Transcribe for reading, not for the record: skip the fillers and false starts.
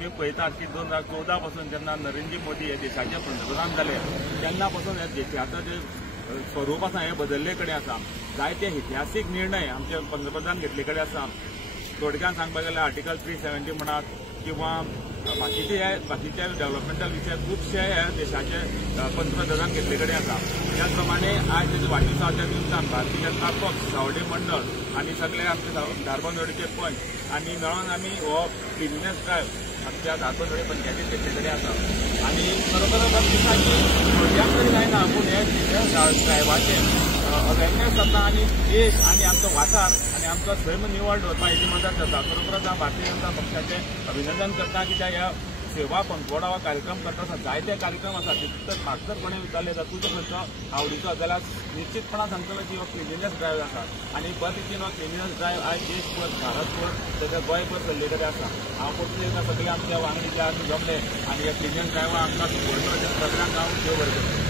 आम्ही पळयता की 2014 पासून जेन्ना नरेंद्र मोदी हे देशाचे पंतप्रधान जाले तेन्ना पासून हे देशाचो जे स्वरूप आसा हे बदलले कडेन आसा। जायते इतिहासीक निर्णय आमचे पंतप्रधान घेतले कडेन आसा। थोडक्यान सांगपाक गेल्यार आर्टिकल 370 म्हणात किंवा बाकीचे डेव्हलपमेंटल विषय खूबशे हे देशाचे पंतप्रधान घेतले कडेन आसा। त्याच प्रमाणे आज जे वाडदिवसाच्या दिवसान भारतीय जनता पक्ष सावड्डे मंडळ आणि सगळे आमचे धारबांदोडेचे पंच आनी मेळोन आमी हो क्लिननेस ड्रायव्ह आमच्या धारबांदोडे पंचायतीन घेतले कडेन आसा। आणि खरोखरच आमी दिसता की भुरग्यांक तरी जायना पूण हे ड्रायव्हाचे अवेरनेस जाता आनी देश आनी आमचो वाठार आनी आमचो सैम निवळ दवरपाक हेची मदत जाता। खरोखरच हांव भारतीय जनता पक्षाचे अभिनंदन करता कित्याक ह्या सेवा पंखवाडा हो कार्यक्रम करता आसतना जायते कार्यक्रम आसा ते खासकरपणे विचारले जाता तुजो खंयचो आवडीचो जाल्यार निश्चितपणान सांगतलो की हो क्लिननेस ड्रायव्ह आसा आनी बरे तरेन हो क्लिननेस ड्रायव्ह आयज देशभर भारतभर सगळे गोंयभर चल्ले कडेन आसा। हांव परतून एकदां सगळे आमच्या वांगडी जे आमी जमले आनी ह्या क्लिननेस ड्रायव्हाक आमकां सपोर्ट करपाच्या सगळ्यांक हांव देव बरें करता।